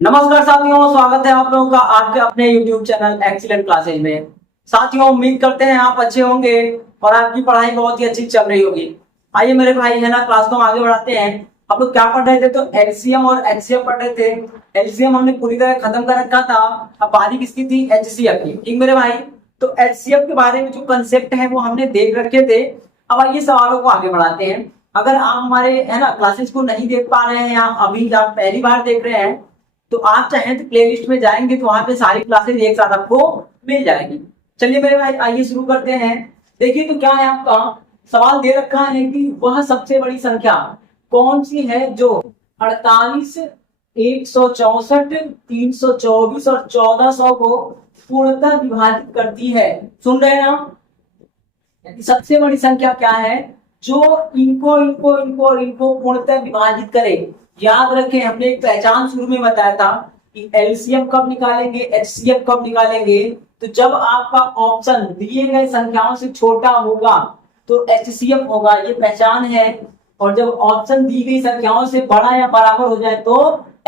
नमस्कार साथियों, स्वागत है आप लोगों का आपके अपने YouTube चैनल एक्सीलेंट क्लासेज में। साथियों, उम्मीद करते हैं आप अच्छे होंगे और आपकी पढ़ाई बहुत ही अच्छी चल रही होगी। आइए मेरे भाई, है ना, क्लास को हम आगे बढ़ाते हैं। आप लोग क्या पढ़ रहे थे? तो एलसीएम और एचसीएफ पढ़ रहे थे। एलसीएम हमने पूरी तरह खत्म कर रखा था। अब बारी किसकी थी? एचसीएफ की। ठीक मेरे भाई, तो एचसीएफ के बारे में जो कंसेप्ट है वो हमने देख रखे थे। अब आइए सवालों को आगे बढ़ाते हैं। अगर आप हमारे, है ना, क्लासेस को नहीं देख पा रहे हैं या अभी आप पहली बार देख रहे हैं, तो आप चाहें तो प्लेलिस्ट में जाएंगे तो वहां पे सारी क्लासेस एक साथ आपको मिल जाएगी। चलिए मेरे भाई, आइए शुरू करते हैं। देखिए तो क्या है, आपका सवाल दे रखा है कि वह सबसे बड़ी संख्या कौन सी है जो 48, 164, 324 और 1400 को पूर्णतः विभाजित करती है। सुन रहे हैं आप? सबसे बड़ी संख्या क्या है जो इनको इनको इनको और इनको पूर्णतः विभाजित करे। याद रखें, हमने एक पहचान शुरू में बताया था कि एलसीएम कब निकालेंगे, एचसीएफ कब निकालेंगे। तो जब आपका ऑप्शन दिए गए संख्याओं से छोटा होगा तो एचसीएफ होगा, ये पहचान है। और जब ऑप्शन दी गई संख्याओं से बड़ा या बराबर हो जाए तो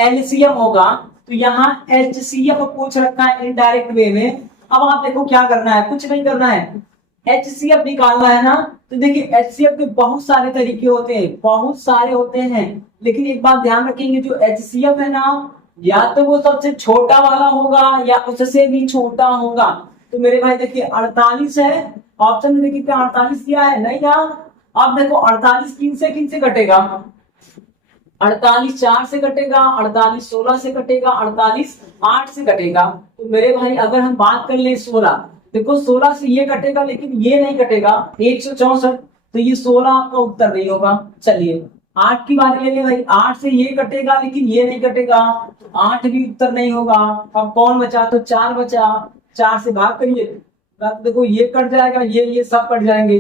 एलसीएम होगा। तो यहाँ एचसीएफ पूछ रखा है इनडायरेक्ट वे में। अब आप देखो क्या करना है, कुछ नहीं करना है, एचसीएफ निकालना है ना। तो देखिए एचसीएफ के बहुत सारे तरीके होते हैं, बहुत सारे होते हैं, लेकिन एक बात ध्यान रखेंगे, जो एचसीएफ है ना, या तो वो सबसे छोटा वाला होगा या उससे भी छोटा होगा। तो मेरे भाई देखिए 48 है, ऑप्शन में देखिए क्या 48 दिया है? नहीं ना। अब देखो 48 किन से कटेगा? 48 4 से कटेगा, 48 16 से कटेगा, 48 8 से कटेगा। तो मेरे भाई अगर हम बात कर ले 16, देखो 16 से ये कटेगा लेकिन ये नहीं कटेगा, 164, तो ये 16 आपका उत्तर नहीं होगा। चलिए 8 की बात ले ले भाई, 8 से ये कटेगा लेकिन ये नहीं कटेगा, तो 8 भी उत्तर नहीं होगा। अब कौन बचा? तो 4 बचा। 4 से भाग करिए, तो देखो ये कट जाएगा, ये सब कट जाएंगे,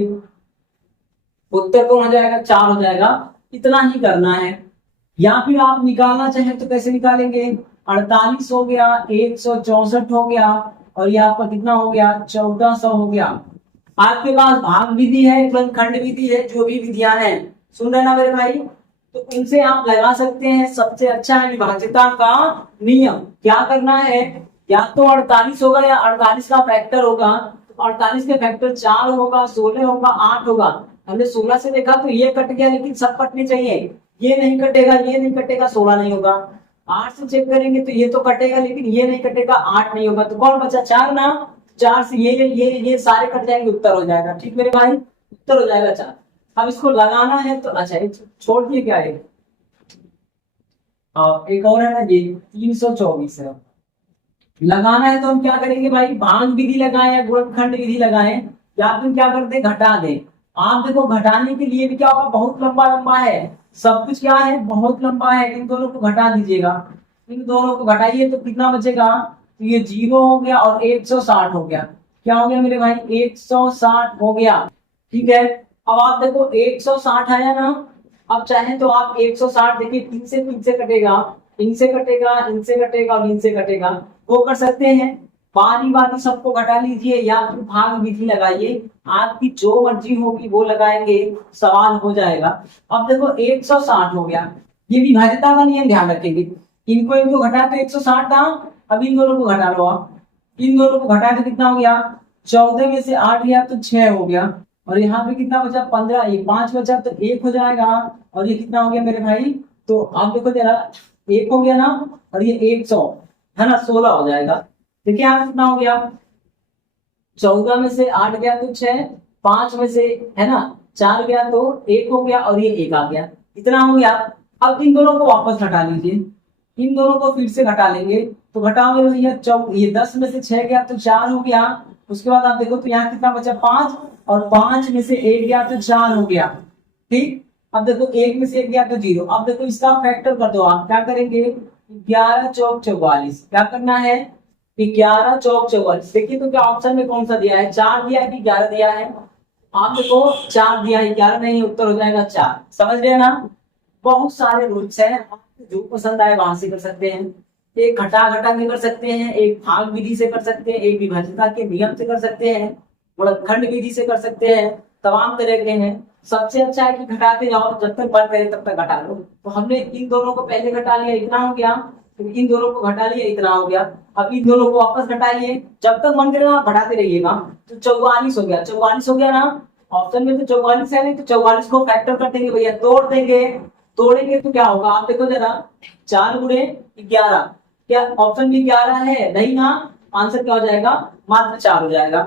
उत्तर कौन हो जाएगा? 4 हो जाएगा। इतना ही करना है। या फिर आप निकालना चाहें तो कैसे निकालेंगे? 48 हो गया, 164 हो गया, और ये आपका कितना हो गया? 1400 हो गया। आपके पास भाग विधि है, खंड विधि है, जो भी विधियां हैं, सुन रहे ना मेरे भाई, तो इनसे आप लगा सकते हैं। सबसे अच्छा है विभाज्यता का नियम। क्या करना है? या तो 48 होगा या 48 का फैक्टर होगा। तो 48 के फैक्टर 4 होगा, 16 होगा, 8 होगा। हमने 16 से देखा तो ये कट गया, लेकिन सब कटने चाहिए। ये नहीं कटेगा, ये नहीं कटेगा, 16 नहीं होगा। 8 से चेक करेंगे तो ये तो कटेगा लेकिन ये नहीं कटेगा, 8 नहीं होगा, तो कौन बचा? 4 ना। 4 से ये सारे कट जाएंगे, उत्तर हो जाएगा। ठीक मेरे भाई, उत्तर हो जाएगा 4। अब इसको लगाना है तो अच्छा छोड़ दिए क्या है, एक और है ना, ये 324 है। लगाना है तो हम क्या करेंगे भाई? भाग विधि लगाएं या गुणनखंड विधि लगाएं, या फिर क्या करते हैं? घटा दें। आप देखो घटाने के लिए भी क्या होगा? बहुत लंबा लंबा है, सब कुछ क्या है? बहुत लंबा है। इन दोनों को घटा दीजिएगा, इन दोनों को घटाइए तो कितना बचेगा? तो ये 0 हो गया और 160 हो गया। क्या हो गया मेरे भाई? 160 हो गया। ठीक है, अब आप देखो 160 आया ना। अब चाहे तो आप 160 देखिए, 3 से कटेगा, इनसे कटेगा, इनसे कटेगा और इनसे कटेगा, वो कर सकते हैं। बारी बारी सबको घटा लीजिए या फिर भाग विधि लगाइए, आपकी जो मर्जी होगी वो लगाएंगे, सवाल हो जाएगा। अब देखो 160 हो गया, ये विभाज्यता का नियम ध्यान रखेंगे। इनको इनको घटा तो 160 था, अब इन दोनों को घटा लो आप। इन दोनों को घटा तो कितना हो गया? 14 में से 8 गया तो 6 हो गया, और यहाँ पे कितना बचा? 15, ये 5 बचा तो 1 हो जाएगा, और ये कितना हो गया मेरे भाई? तो आप देखो जरा, 1 हो गया ना, और ये 100 है ना, 16 हो जाएगा। देखिए आप कितना हो गया? 14 में से 8 गया तो 6, 5 में से, है ना, 4 गया तो 1 हो गया, और ये 1 आ गया, इतना हो गया। अब इन दोनों को वापस घटा लीजिए, इन दोनों को फिर से घटा लेंगे, तो घटाओगे भैया, ये 10 में से 6 गया तो 4 हो गया। उसके बाद आप देखो तो यहाँ कितना बचा? 5, और 5 में से 1 गया तो 4 हो गया। ठीक, अब देखो 1 में से 1 गया तो 0। अब देखो इसका फैक्टर कर दो आप, क्या करेंगे? 11 चौक 44। क्या करना है? 11 चौक 44। देखिए तो क्या ऑप्शन में कौन सा दिया है? 4 दिया है कि 11 दिया है? आप देखो 4 दिया है, 11 नहीं, उत्तर हो जाएगा 4। समझ रहे हैं ना? बहुत सारे रूल्स हैं, आपको जो पसंद आए वहां से कर सकते हैं। एक घटा घटा के कर सकते हैं, एक भाग विधि से कर सकते हैं, एक विभाज्यता के नियम से कर सकते हैं, गुणनखंड विधि से कर सकते हैं, तमाम तरह के हैं। सबसे अच्छा है कि घटाते जाओ, जब तक बन करे तब तक घटा लो। तो हमने इन दोनों को पहले घटा लिया, इतना हो गया। तो इन दोनों को घटा लिए, इतना हो गया। अब इन दोनों को वापस घटाइए, जब तक मन करेगा आप घटाते रहिएगा। तो 44 हो गया, 44 हो गया ना। ऑप्शन में तो 44 है नहीं, तो 44 को फैक्टर कर देंगे भैया, तोड़ देंगे। तोड़ेंगे तो क्या होगा आप देखो जरा, 4 गुणे 11, क्या ऑप्शन में 11 है नहीं ना, आंसर क्या हो जाएगा, मात्र 4 हो जाएगा।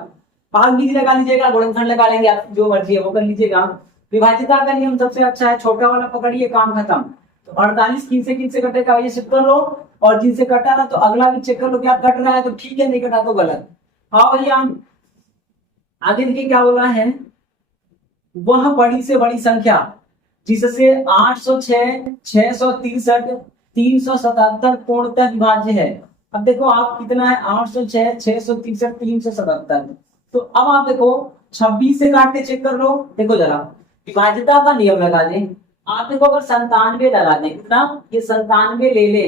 भाग विधि लगा लीजिएगा, गुणनखंड लगा लेंगे, आप जो मर्जी है वो कर लीजिएगा। विभाज्यता का नियम सबसे अच्छा है, छोटा वाला पकड़िए, काम खत्म। तो 48 किन से कटेगा ये चेक कर लो, और जिनसे कटा ना तो अगला भी चेक कर लो, क्या कट रहा है तो ठीक है, नहीं कटा तो गलत। हाँ भैया आगे देखिए क्या बोला है, वह बड़ी से बड़ी संख्या जिससे 806, 663, 377 पूर्णतः विभाज्य है। अब देखो आप कितना है, 806, 663, 377। तो अब आप देखो 26 से काट के चेक कर लो, देखो जरा विभाज्यता का नियम लगा दें। आप देखो अगर 97 लगा दें, कितना ये 97 ले ले,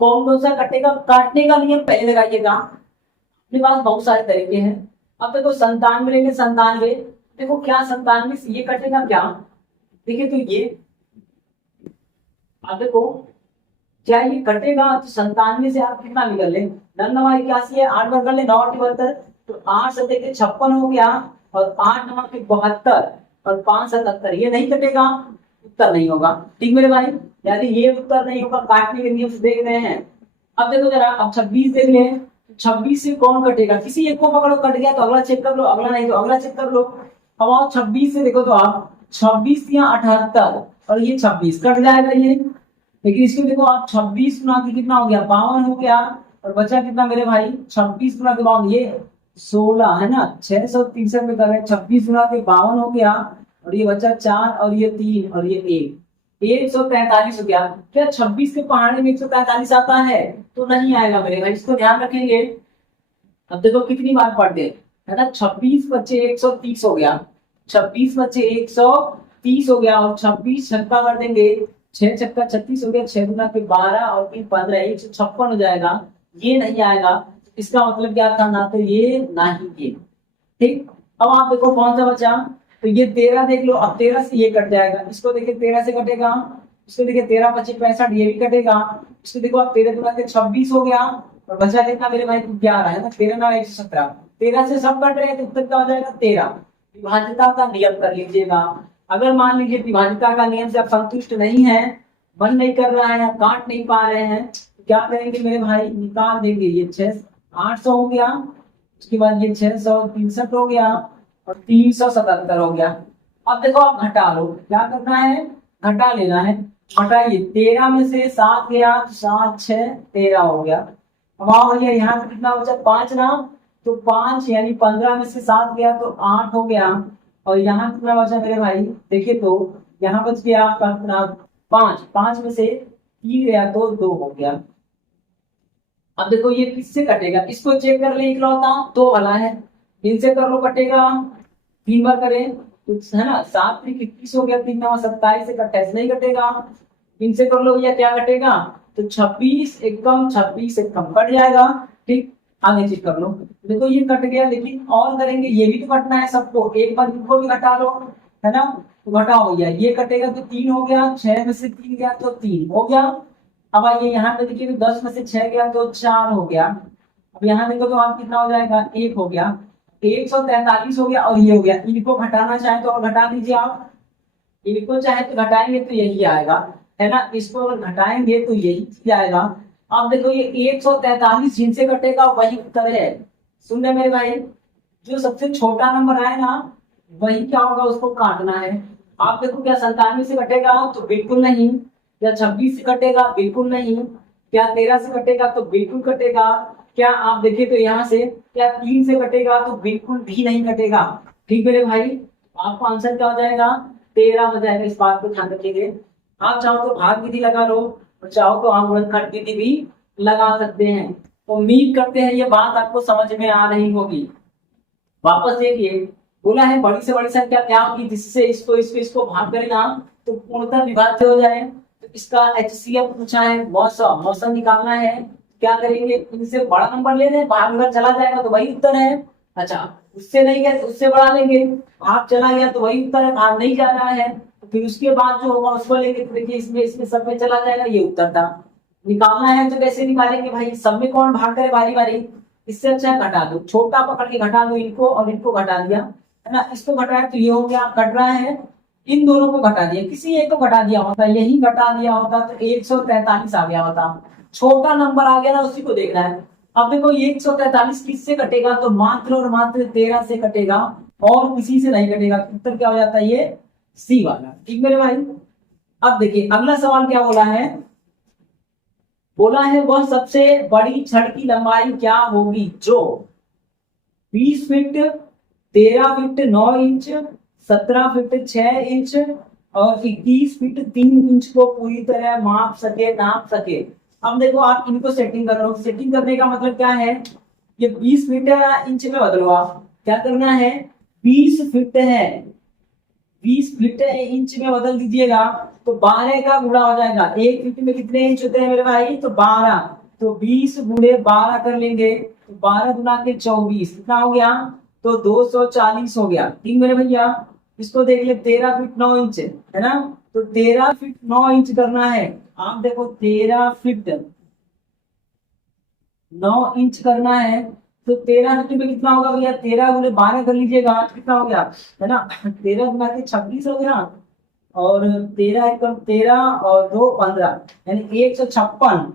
कौन कौन सा कटेगा, काटने का नियम पहले लगाइएगा, अपने पास बहुत सारे तरीके हैं। अब देखो 97 लेंगे, 97 देखो क्या 97 से ये कटेगा क्या, देखिए तो ये आप देखो क्या ये कटेगा, तो 97 से आप कितना निकल ले, 9 है, 8 बार कर ले, 9 72, तो 8 से देखिए 56 हो गया, और 8 9 के 72, और 5 77, ये नहीं कटेगा, उत्तर नहीं होगा। ठीक मेरे भाई, यदि ये उत्तर नहीं होगा, काटने के नियम से देख रहे हैं। अब देखो जरा, अब 26 देख ले, 26 से कौन कटेगा, किसी एक को पकड़ो, कट गया तो अगला चेक कर लो, अगला नहीं तो अगला चेक कर लो। अब आओ 26 से देखो, तो आप 26 या 78, और ये 26 कट जाएगा ये, लेकिन इसको देखो आप 26 गुना के कितना हो गया, 52 हो गया, और बचा कितना मेरे भाई, 26 गुना के 52, ये 16 है ना, 663 में कर रहे हैं, 26 गुना के 52 हो गया, और ये बचा 4, और ये 3, और ये 1, 143 हो गया। क्या 26 के पहाड़े में 143 आता है, तो नहीं आएगा मेरे भाई, इसको ध्यान रखेंगे। अब देखो कितनी बार पढ़ते है ना, 26 बच्चे 130 हो गया, 26 बच्चे 130 हो गया, और 26 छक्का कर देंगे, 6 छक्का 36 हो गया, 6 गुना के 12, और 3 15, 156 हो जाएगा, ये नहीं आएगा। इसका मतलब क्या था, ना तो ये ना ही ये। ठीक, अब आप देखो कौन सा बचा, तो ये 13 देख लो, अब 13 से ये कट जाएगा, इसको देखिए 13 से कटेगा, इसको देखिए 13 25 65, ये भी कटेगा, इसको देखो आप 13 गुना के 26 हो गया, और बचा कितना मेरे भाई 11 है ना, 13 ना 117, 13 से सब कट रहे हैं, तो उत्तर क्या हो जाएगा 13। विभाज्यता का नियम कर लीजिएगा। अगर मान लीजिए विभाज्यता का नियम से आप संतुष्ट नहीं है, मन नहीं कर रहा है, काट नहीं पा रहे हैं, तो क्या करेंगे मेरे भाई, निकाल देंगे, ये 800 हो गया, उसके बाद ये 663 हो गया, और 377 हो गया। अब देखो आप घटा लो, क्या करना है, घटा लेना है, घटाइए, 13 में से 7 गया, 7 6 13 हो गया। अब आओ भैया यहाँ पे कितना बचा, 5 ना, तो 5 यानी 15 में से 7 गया तो 8 हो गया, और यहाँ कितना बचा मेरे भाई, देखिए तो यहाँ बच गया आपका अपना 5 में से 3 गया तो 2 हो गया। अब देखो ये किससे कटेगा, इसको चेक कर ले, इकलौता 2 वाला है, इनसे कर लो, कटेगा 3 बार करें तो है ना, 7 3 21 हो गया, 3 9 27 से 28 नहीं कटेगा, इनसे कर लो भैया, क्या कटेगा, तो 26 एकम 26 एकम कट जाएगा। ठीक, आगे चेक कर लो, देखो ये कट गया, लेकिन और करेंगे, ये भी तो कटना है सबको, एक बार इनको भी घटा लो, है ना, तो घटाओ भैया, ये कटेगा तो 3 हो गया, 6 में से 3 गया तो 3 हो गया। अब आइए यहाँ पे देखिए, 10 में से 6 गया तो 4 हो गया। अब यहाँ देखो तो आप कितना हो जाएगा, 1 हो गया, 143 हो गया, और ये हो गया। इनको घटाना चाहे तो और घटा दीजिए आप, इनको चाहे तो घटाएंगे तो यही आएगा, है ना, इसको अगर घटाएंगे तो यही चीज आएगा। अब देखो ये 143 जिनसे कटेगा वही उत्तर है। सुन रहे मेरे भाई, जो सबसे छोटा नंबर आए ना, वही क्या होगा, उसको काटना है। आप देखो क्या 97 से कटेगा, तो बिल्कुल नहीं। क्या 26 से कटेगा, बिल्कुल नहीं। क्या 13 से कटेगा, तो बिल्कुल कटेगा। क्या आप देखिए तो यहाँ से क्या 3 से कटेगा, तो बिल्कुल भी नहीं कटेगा। ठीक मेरे भाई, आपका आंसर क्या हो जाएगा, 13 हो जाएगा। इस बात को ध्यान रखिएगा। आप चाहो तो भाग विधि लगा लो, और चाहो तो आप गुणनखंड विधि भी लगा सकते हैं। उम्मीद करते हैं ये बात आपको समझ में आ रही होगी। वापस देखिए, बोला है बड़ी से बड़ी संख्या क्या होगी जिससे इसको भाग करें ना तो पूर्णतः विभाज्य हो जाए। तो इसका HCF पूछा है, मौसम निकालना है। क्या करेंगे, इनसे बड़ा नंबर ले लें, भाग अगर चला जाएगा तो वही उत्तर है। अच्छा, उससे नहीं गया तो उससे बढ़ा लेंगे, भाग चला गया तो वही उत्तर है, भाग नहीं जा रहा है तो फिर उसके बाद जो होगा उसको लेंगे। तो देखिए इसमें सब में चला जाएगा, ये उत्तर था। निकालना है तो कैसे निकालेंगे भाई, सब में कौन भाग करे बारी बारी, इससे अच्छा है घटा दो, छोटा पकड़ के घटा दो इनको और इनको घटा दिया, है ना, इसको घटाया तो ये हो गया, कट रहा है, इन दोनों को घटा दिया, किसी एक को घटा दिया होता, यही घटा दिया होता तो 143 आ गया होता, छोटा नंबर आ गया ना, उसी को देखना है। अब देखो 143 किससे कटेगा, तो मात्र और मात्र 13 से कटेगा और किसी से नहीं कटेगा, उत्तर क्या हो जाता है, ये सी वाला। ठीक मेरे भाई। अब देखिए अगला सवाल क्या बोला है, बोला है वह सबसे बड़ी छड़ की लंबाई क्या होगी जो 20 feet 13 feet 9 inch 17 feet 6 inch और 21 फीट 3 इंच को पूरी तरह माप सके, नाप सके। अब देखो आप इनको सेटिंग कर लो, सेटिंग करने का मतलब क्या है, ये 20 फीट इंच में बदलो, आप क्या करना है, 20 फीट है 20 फीट इंच में बदल दीजिएगा तो 12 का गुणा हो जाएगा, एक फीट में कितने इंच होते हैं मेरे भाई, तो 12, तो 20 गुणे 12 कर लेंगे तो 12 गुना के 24 कितना हो गया, तो 240 हो गया। ठीक मेरे भैया। इसको देख ले 13 फीट 9 इंच है ना, तो 13 फीट 9 इंच करना है, आप देखो 13 फीट 9 इंच करना है तो 13 फीट में कितना होगा भैया, 13 गुणे 12 कर लीजिएगा, कितना हो गया, है ना, 13 गुना के 26 हो गया और 13 एकम 13 और 2 15 यानी 156,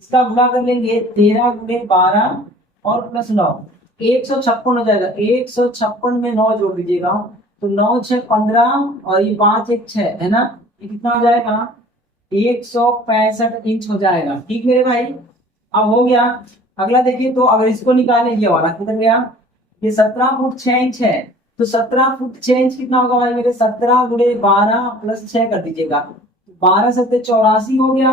इसका गुणा कर लेंगे 13 गुणे 12 और प्लस 9 156 हो जाएगा, 156 में 9 जोड़ दीजिएगा तो 9 6 15 और ये 5 1 6 है ना, ये कितना हो जाएगा 165 इंच हो जाएगा। ठीक मेरे भाई। अब हो गया। अगला देखिए, तो अगर इसको निकालें, ये वाला कितना गया, ये 17 फुट 6 इंच है, तो 17 फुट 6 इंच कितना होगा भाई मेरे, 17 गुणे 12 प्लस 6 कर दीजिएगा, 12 सत्ते 84 हो गया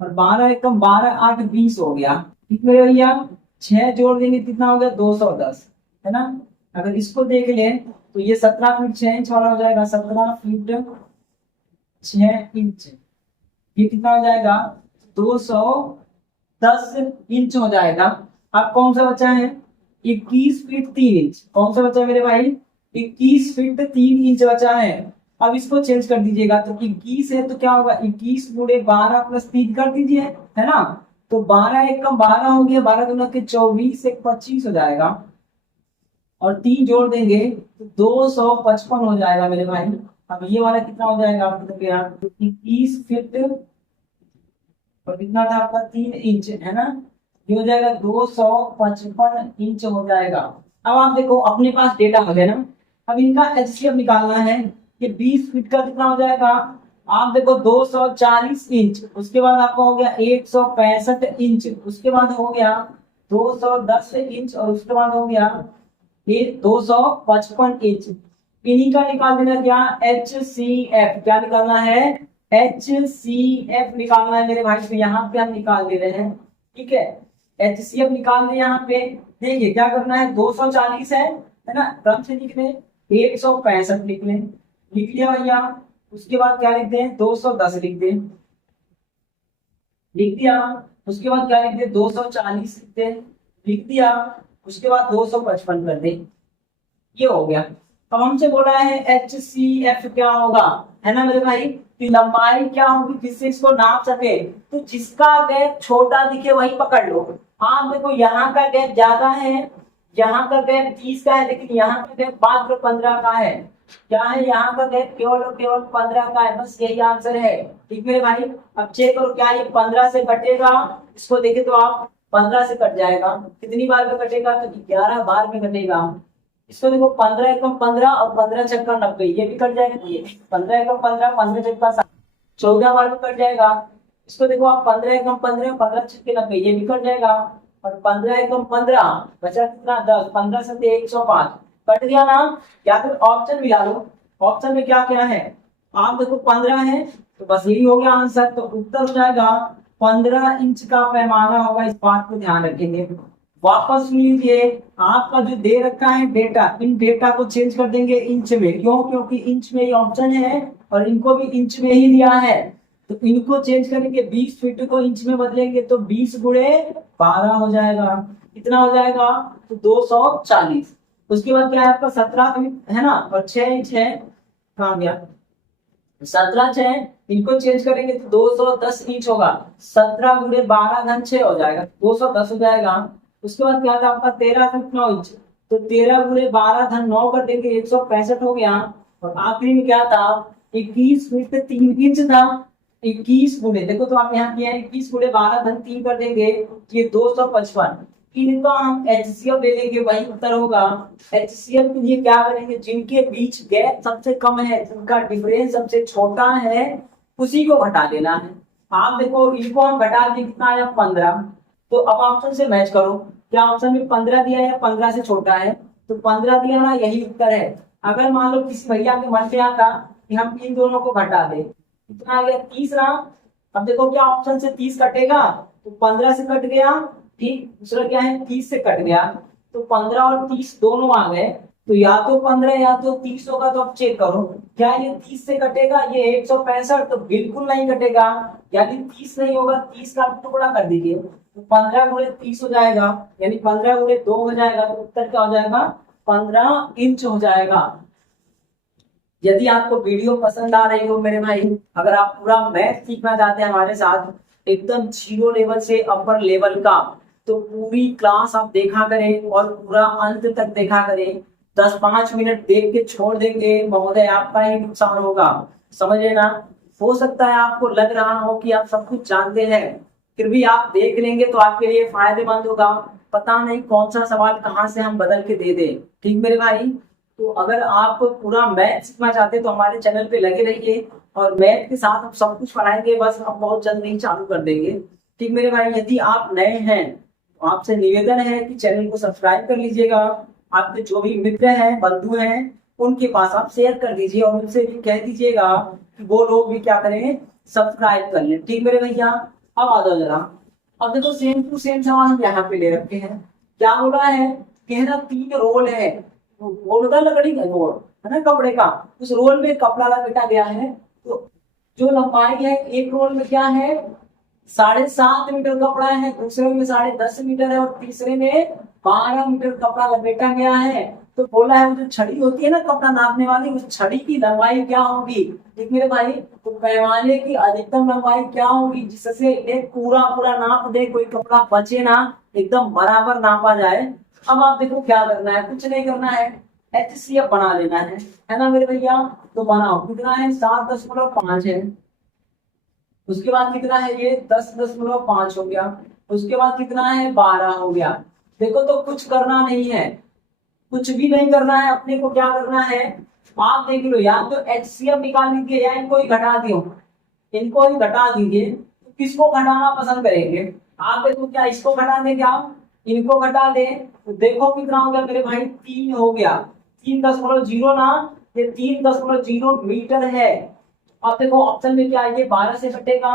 और 12 एकम 12 8 20 हो गया। ठीक मेरे भैया। 6 जोड़ देंगे कितना हो गया, 210, है ना। अगर इसको देख ले तो ये 17 फीट 6 इंच वाला हो जाएगा, 17 फीट 6 इंच, ये कितना हो जाएगा 210 इंच हो जाएगा। अब कौन सा बचा है, 21 फीट 3 इंच, कौन सा बचा है मेरे भाई, 21 फीट 3 इंच बचा है। अब इसको चेंज कर दीजिएगा, तो 21 है तो क्या होगा, 21 गुणे 12 प्लस 3 कर दीजिए, है ना, तो 12 एक कम 12 हो गया, 12 गुना के 24 एक 25 हो जाएगा और 3 जोड़ देंगे तो 255 हो जाएगा मेरे भाई। अब ये वाला कितना हो जाएगा आपको, 21 फीट और कितना था आपका 3 इंच, है ना, ये हो जाएगा 255 इंच हो जाएगा। अब आप देखो अपने पास डेटा हो गया ना, अब इनका एचसीएफ निकालना है, ये 20 फीट का कितना हो जाएगा, आप देखो 240 इंच, उसके बाद आपका हो गया 165 इंच, उसके बाद हो गया 210 इंच और उसके बाद हो गया ये 255 इंच। इन्हीं का निकाल देना क्या, एचसीएफ, क्या निकालना है, एचसीएफ निकालना है मेरे भाई, तो यहाँ पे हम निकाल दे रहे हैं। ठीक है, एचसीएफ निकाल दे, यहाँ पे देखिए क्या करना है, 240 है ना, क्रम से लिख लें, 165 लिख लें, लिख लिया भैया, उसके बाद क्या लिख दें, 210 लिख दें, लिख दिया, उसके बाद क्या लिख दें, 240 लिख दें, लिख दिया, उसके बाद 255 कर दें, ये हो गया। अब हमसे बोला है एचसीएफ क्या होगा, है ना मेरे भाई, कि लंबाई क्या होगी जिससे इसको नाप सके, तो जिसका गैप छोटा दिखे वही पकड़ लो। हाँ देखो यहाँ का गैप ज्यादा है, यहाँ का गैप 30 का है, लेकिन यहाँ का गैप मात्र 15 का है, क्या है, यहाँ का गैप केवल और केवल 15 का है, बस यही आंसर है। ठीक मेरे भाई। अब चेक करो क्या ये 15 से कटेगा, इसको देखे तो आप 15 से कट जाएगा, कितनी बार में कटेगा, तो 11 बार में कटेगा। इसको देखो 15 एकम 15 और 15 चक्कर 90, ये भी कट जाएगा, ये 15 एकम 15 15 चक्कर 14 बार में कट जाएगा। इसको देखो आप 15 एकम 15 15 छक्के 90, ये भी कट जाएगा और 15 एकम 15 बचा कितना 10, 15 से 105 कट गया ना। या फिर ऑप्शन मिला लो, ऑप्शन में क्या क्या है, आप देखो 15 है तो बस यही हो गया आंसर, तो उत्तर हो जाएगा 15 इंच का पैमाना होगा, इस बात को ध्यान रखेंगे। वापस सुन लीजिए, आपका जो दे रखा है डेटा, इन डेटा को चेंज कर देंगे इंच में, क्यों, क्योंकि इंच में ही ऑप्शन है और इनको भी इंच में ही दिया है, तो इनको चेंज करेंगे, 20 फीट को इंच में बदलेंगे तो 20 गुणे 12 हो जाएगा, कितना हो जाएगा, तो 240। उसके बाद क्या है आपका 17 फीट है ना और 6 इंच है, कहाँ गया, 17 6 इनको चेंज करेंगे तो 210 इंच होगा। 17 गुणे 12 घन 6 हो जाएगा, 210 हो जाएगा। उसके बाद क्या था आपका 13 घन 9 इंच, तो 13 गुणे 12 घन 9 कर देंगे, 165 हो गया। और आखिरी में क्या था 21 फीट 3 इंच था। 21 गुणे देखो तो आप यहाँ किया है 21 गुणे 12 घन 3 कर देंगे, तो ये 255। इनका हम एचसीएफ ले लेंगे, वही उत्तर होगा। एचसीएफ के लिए क्या करेंगे, जिनके बीच गैप सबसे कम है, जिनका डिफरेंस सबसे छोटा है, उसी को घटा देना है। आप देखो इनको हम घटा दिए, कितना आया 15। तो अब ऑप्शन से मैच करो, क्या ऑप्शन में 15 दिया है, 15 से छोटा है, तो 15 दिया ना, यही उत्तर है। अगर मान लो किसी भैया के मन में आता कि हम इन दोनों को घटा दे, कितना आ गया 30 ना। अब देखो क्या ऑप्शन से 30 कटेगा, तो 15 से कट गया, ठीक। दूसरा क्या है 30 से कट गया, तो 15 और 30 दोनों आ गए, तो या तो 15 या तो 30 होगा। तो अब चेक करो, क्या ये 30 से कटेगा, ये 165, तो बिल्कुल नहीं कटेगा। यानी 30 नहीं होगा, 30 का टुकड़ा कर दीजिए, तो 15 गुणे 30 हो जाएगा, यानी 15 गुणे 2 हो जाएगा, तो उत्तर क्या हो जाएगा 15 इंच हो जाएगा। यदि आपको वीडियो पसंद आ रही हो मेरे भाई, अगर आप पूरा मैथ सीखना चाहते हैं हमारे साथ, एकदम जीरो लेवल से अपर लेवल का, तो पूरी क्लास आप देखा करें और पूरा अंत तक देखा करें। 10-5 मिनट देख के छोड़ देंगे महोदय, आपका ही नुकसान होगा, समझ लेना। हो सकता है आपको लग रहा हो कि आप सब कुछ जानते हैं, फिर भी आप देख लेंगे तो आपके लिए फायदेमंद होगा। पता नहीं कौन सा सवाल कहाँ से हम बदल के दे दें, ठीक मेरे भाई। तो अगर आप पूरा मैथ सीखना चाहते हैं तो हमारे चैनल पे लगे रहिए, और मैथ के साथ हम सब कुछ पढ़ाएंगे, बस हम बहुत जल्द नहीं चालू कर देंगे, ठीक मेरे भाई। यदि आप नए हैं तो आपसे निवेदन है कि चैनल को सब्सक्राइब कर लीजिएगा। आपके जो भी मित्र हैं, बंधु हैं, उनके पास आप शेयर कर दीजिए, और उनसे भी कह दीजिएगा कि वो लोग भी क्या करें, सब्सक्राइब कर लें, ठीक मेरे भैया। अब आ जाओ जरा, अब देखो सेम टू सेम सवाल हम यहाँ पे ले रखे हैं। क्या हो रहा है, कहना 3 रोल है, रोल होता है लकड़ी का, रोल है ना कपड़े का, उस रोल में कपड़ा लपेटा गया है। तो जो लंबाई है एक रोल में क्या है 7.5 मीटर कपड़ा है, दूसरे में 10.5 मीटर है, और तीसरे में 12 मीटर कपड़ा लपेटा गया है। तो बोला है वो जो छड़ी होती है ना कपड़ा नापने वाली, उस छड़ी की लंबाई क्या होगी, ठीक मेरे भाई। तो पैमाने की अधिकतम लंबाई क्या होगी, जिससे एक पूरा पूरा नाप दे, कोई कपड़ा बचे ना, एकदम बराबर नापा जाए। अब आप देखो क्या करना है, कुछ नहीं करना है, एचसीएफ बना लेना है ना मेरे भैया। तो बनाओ, कितना है 7.5 है। उसके बाद कितना है ये 10.5 हो गया। उसके बाद कितना है 12 हो गया। देखो तो कुछ करना नहीं है, कुछ भी नहीं करना है, अपने को क्या करना है, आप देख लो, या तो एचसीएफ निकाल लीजिए या इनको ही घटा दियो, इनको ही घटा दीजिए। तो किसको घटाना पसंद करेंगे आप, देखो क्या इसको घटा देंगे आप, इनको घटा दे, तो देखो कितना हो गया मेरे भाई 3 हो गया। 3.0 ना, ये 3.0 मीटर है। अब देखो ऑप्शन में क्या है, ये 12 से कटेगा,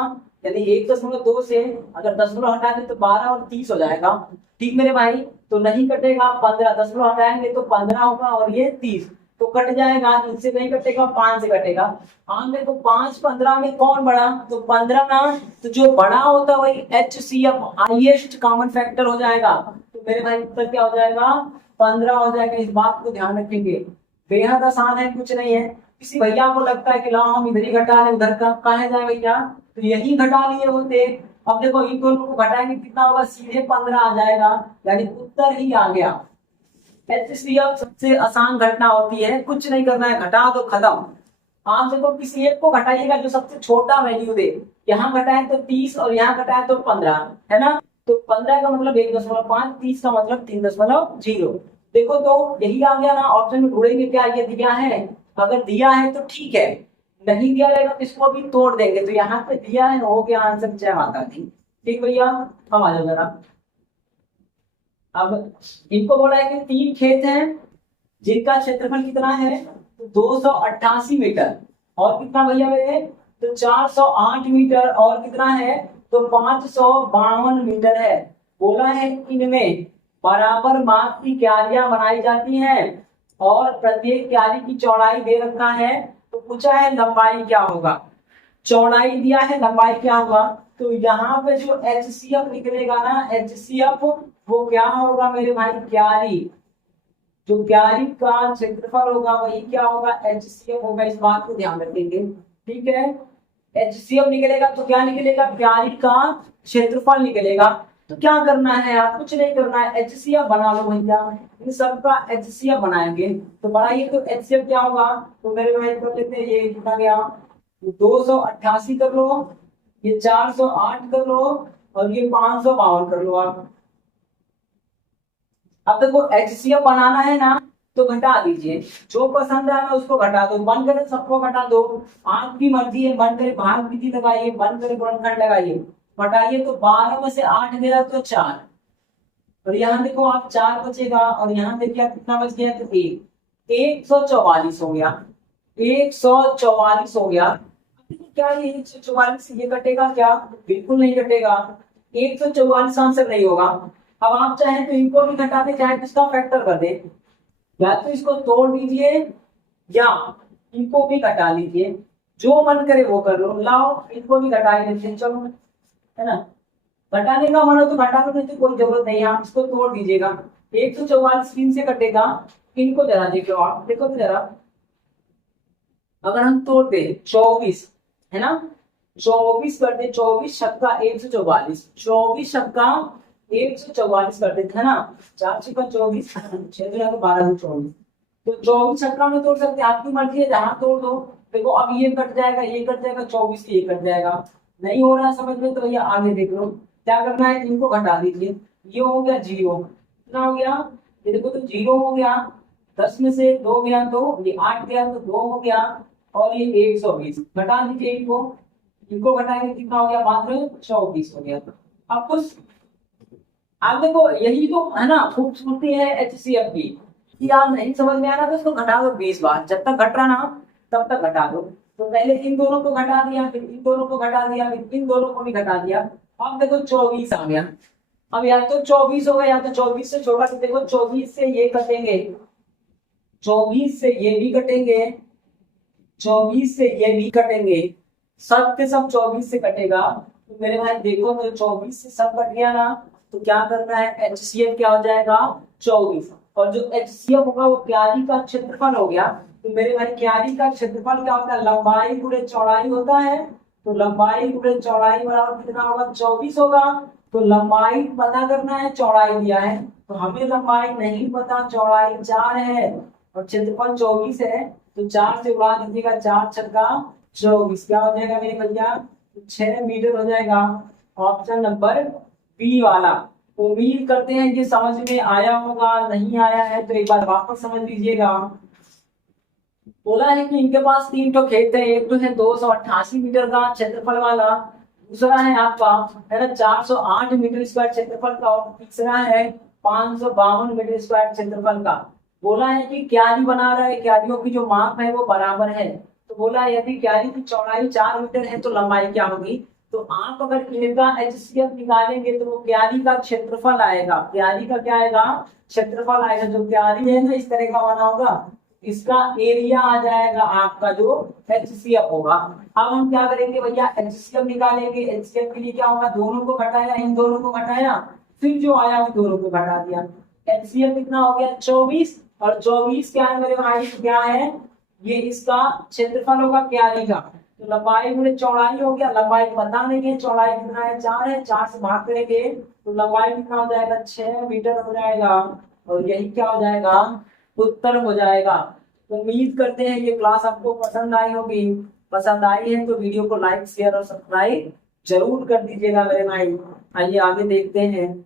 यानी 1.2 से अगर 10 हटा दे तो 12 और 30 हो जाएगा, ठीक मेरे भाई। तो नहीं कटेगा, 15 10 हटाएंगे तो 15 होगा, और ये 30, तो कट जाएगा, इनसे नहीं कटेगा, 5 से कटेगा। हाँ देखो 5 15 में कौन बड़ा, तो 15 ना, तो जो बड़ा होता है वही एचसीएफ हाईएस्ट कॉमन फैक्टर हो जाएगा। तो मेरे भाई उत्तर क्या हो जाएगा 15 हो जाएगा, इस बात को ध्यान रखेंगे। बेहद आसान है, कुछ नहीं है। किसी भैया को लगता है कि लाओ हम इधर ही घटा लें, उधर का कहा जाए भैया, तो यही घटा लिए होते। अब देखो इन दोनों को घटाएंगे कितना होगा, सीधे 15 आ जाएगा, यानी उत्तर ही आ गया। एचसीएफ सबसे आसान घटना होती है, कुछ नहीं करना है, घटा दो खत्म। आप देखो किसी एक को घटाइएगा जो सबसे छोटा वैल्यू दे, यहाँ घटाए तो 30 और यहाँ घटाए तो 15, है ना। तो 15 का मतलब 1.5, 30 का मतलब 3.0। देखो तो यही आ गया ना, ऑप्शन में ढूंढेंगे क्या ये दिया है, अगर दिया है तो ठीक है, नहीं दिया रहेगा तो इसको भी तोड़ देंगे। तो यहाँ पे दिया है, हो गया आंसर, जय माता दी, ठीक भैया। हम आ जाओ जरा, अब इनको बोला है कि 3 खेत हैं जिनका क्षेत्रफल कितना है, तो 288 मीटर, और कितना भैया मेरे, तो 408 मीटर, और कितना है तो 552 मीटर है। बोला है इनमें बराबर माप की क्यारियां बनाई जाती हैं, और प्रत्येक क्यारी की चौड़ाई दे रखा है। तो पूछा है लंबाई क्या होगा, चौड़ाई दिया है, लंबाई क्या होगा। तो यहाँ पे जो एचसीएफ निकलेगा ना, एचसीएफ वो क्या होगा मेरे भाई, क्यारी, जो क्यारी का क्षेत्रफल होगा वही क्या होगा, एचसीएफ होगा, इस बात को ध्यान रखेंगे। ठीक है। HCF निकलेगा तो क्या निकलेगा, क्यारी का क्षेत्रफल निकलेगा। तो क्या करना है, आप कुछ नहीं करना है, HCF बना लो भैया, इन सबका HCF बनाएंगे। तो बनाइए, तो HCF क्या होगा, तो मेरे भाई कर लेते हैं, ये कितना गया 288 कर लो, ये 408 कर लो, और ये 552 कर लो आप। अब देखो HCF बनाना है ना, तो घटा दीजिए, जो पसंद है उसको घटा दो, बन करे सबको घटा दो, आपकी मर्जी है, बन करे भाग विधि लगाइए, बन करे गुणनखंड लगाइए, घटाइए। तो 12 में से 8 गया तो 4, और यहाँ देखो आप 4 बचेगा, और यहाँ देखिए आप कितना बच गया, तो 144 हो गया, 144 हो गया। क्या ये 144 ये कटेगा क्या, बिल्कुल नहीं कटेगा, 144 आंसर नहीं होगा। अब आप चाहे तो इनको भी घटा दे, चाहे तो इसका फैक्टर कर दे, या तो इसको तोड़ दीजिए या इनको भी घटा लीजिए, जो मन करे वो कर लो। लाओ इनको भी घटा ही देते हैं, चलो, है ना, घटाने का मन हो तो घटा लो, नहीं तो कोई जरूरत नहीं है, आप इसको तोड़ दीजिएगा। 144 3 से कटेगा, इनको जरा देखो आप, देखो तो जरा, अगर हम तोड़ दे 24, है ना, 24 कर दे, 24 छक्का 144, 24 छक्का 144 कर देते है ना, 4 छक्का 24, 6 12 24, तो 24 छक्का में तोड़ सकते हैं, आपकी मर्जी है जहां तोड़ दो। देखो अब ये कट जाएगा, ये कट जाएगा, 24 ये कट जाएगा, नहीं हो रहा है समझ में, तो भैया आगे देख लो, क्या करना है, इनको घटा दीजिए, ये हो गया 0, कितना हो गया, ये देखो तो 0 हो गया, 10 में से 2 गया तो ये 8 गया, तो 2 हो गया, और ये 120 घटा दीजिए इनको, इनको घटाएंगे कितना हो गया, मात्र 24 हो गया। अब कुछ आप देखो, यही तो है ना खूबसूरती है HCF की, कि यार नहीं समझ में आ रहा तो उसको घटा दो 20 बार, जब तक घट रहा ना तब तक घटा दो। तो पहले इन दोनों को घटा दिया, फिर इन दोनों को घटा दिया, फिर इन दोनों को भी घटा दिया, अब देखो 24 आ गया। अब या तो 24 होगा, या तो 24 से छोटा, तो देखो 24 से ये कटेंगे, 24 से ये भी कटेंगे, 24 से ये भी कटेंगे, सब के सब 24 से कटेगा। तो मेरे भाई देखो, तो 24 से सब कट गया ना, तो क्या करना है, HCF क्या हो जाएगा 24, और जो HCF होगा वो क्यारी का क्षेत्रफल हो गया। तो मेरे भाई क्यारी का क्षेत्रफल क्या होता है, लंबाई गुणे चौड़ाई होता है, तो लंबाई गुणे चौड़ाई बराबर कितना होगा, 24 होगा। तो लंबाई पता करना है, चौड़ाई दिया है, तो हमें लंबाई नहीं पता, चौड़ाई 4 है और क्षेत्रफल 24 है, तो 4 से उड़ा दीजिएगा, 4 छक्का 24, क्या हो जाएगा मेरे भैया, 6 मीटर हो जाएगा। ऑप्शन नंबर बी वाला। उम्मीद करते हैं कि समझ में आया होगा, नहीं आया है तो एक बार वापस समझ लीजिएगा। बोला है कि इनके पास 3 तो खेत है, एक तो है 288 मीटर का क्षेत्रफल वाला, दूसरा है आपका है ना 408 मीटर स्क्वायर क्षेत्रफल का, और तीसरा है 552 मीटर स्क्वायर क्षेत्रफल का। बोला है कि क्यारी बना रहा है, क्यारियों की जो माप है वो बराबर है। तो बोला है यदि क्यारी की चौड़ाई 4 मीटर है तो लंबाई क्या होगी, तो आप अगर इनका HCF निकालेंगे तो वो क्यारी का क्षेत्रफल आएगा, क्यारी का क्या आएगा, क्षेत्रफल आएगा। जो क्यारी है ना इस तरह का बना होगा, इसका एरिया आ जाएगा आपका जो HCF होगा। अब हम क्या करेंगे भैया, HCF निकालेंगे। HCF के लिए क्या होगा, दोनों को घटाया, इन दोनों को घटाया, फिर जो आया उन दोनों को घटा दिया। HCF कितना हो गया 24, और 24 क्या है मेरे भाई, क्या है, ये इसका क्षेत्रफल होगा क्यारी का। तो लंबाई गुणे चौड़ाई हो गया, लंबाई पता नहीं है, चौड़ाई कितना है 4 है, 4 से भाग करेंगे तो लंबाई कितना हो जाएगा 6 मीटर हो जाएगा, और यही क्या हो जाएगा, उत्तर हो जाएगा। उम्मीद करते हैं ये क्लास आपको पसंद आई होगी, पसंद आई है तो वीडियो को लाइक शेयर और सब्सक्राइब जरूर कर दीजिएगा मेरे भाई। आइए आगे देखते हैं।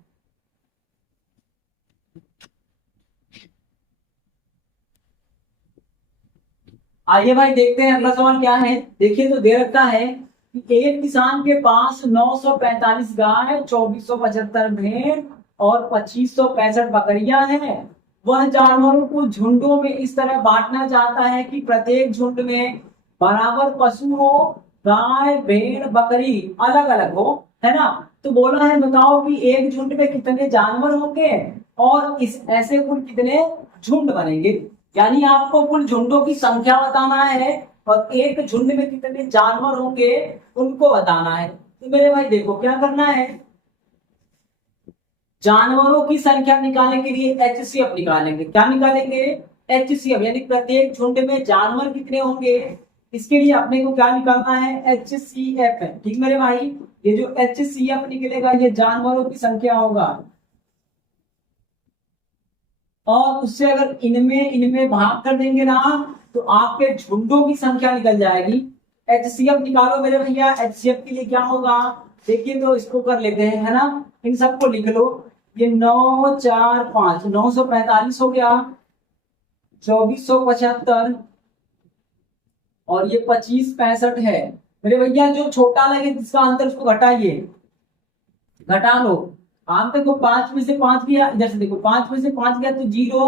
आइए भाई देखते हैं अगला सवाल क्या है। देखिए तो दे रखा है कि एक किसान के पास 945 गाय, 2475 भेड़ और 2565 बकरियां हैं। वह जानवरों को झुंडों में इस तरह बांटना चाहता है कि प्रत्येक झुंड में बराबर पशु हो, गाय भेड़ बकरी अलग अलग हो, है ना। तो बोला है बताओ कि एक झुंड में कितने जानवर होंगे और इस ऐसे कुल कितने झुंड बनेंगे। यानी आपको कुल झुंडों की संख्या बताना है और एक झुंड में कितने जानवर होंगे उनको बताना है। तो मेरे भाई देखो क्या करना है, जानवरों की संख्या निकालने के लिए HCF निकालेंगे। क्या निकालेंगे, HCF, यानी प्रत्येक झुंड में जानवर कितने होंगे इसके लिए अपने को क्या निकालना है, HCF है। ठीक मेरे भाई, ये जो HCF निकलेगा ये जानवरों की संख्या होगा, और उससे अगर इनमें इनमें भाग कर देंगे ना तो आपके झुंडों की संख्या निकल जाएगी। HCF निकालो मेरे भैया। HCF के लिए क्या होगा, देखिए तो इसको कर लेते हैं, है ना, इन सबको लिख लो। ये 9 4 5 945 हो गया, 2475 और ये 2565 है मेरे भैया। जो छोटा लगे जिसका अंतर उसको घटाइए, घटा लो। आप देखो 5 में से 5 गया, इधर से देखो 5 में से 5 गया तो 0,